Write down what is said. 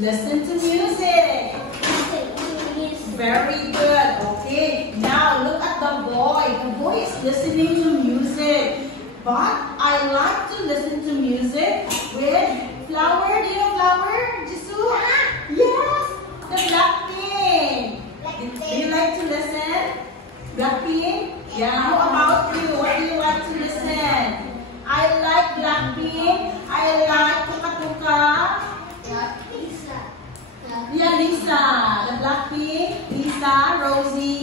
listen to music. Very good. Okay, now look at the boy. The boy is listening to music. But I like to listen to music with flower. Do you know flower, Jisoo? Yes, the Blackpink. Do you like to listen? Blackpink? Yeah, how about you? What do you like to listen? I like Blackpink. I like Tuka Tuka. Yeah, Lisa. The Blackpink. Lisa, Rosie.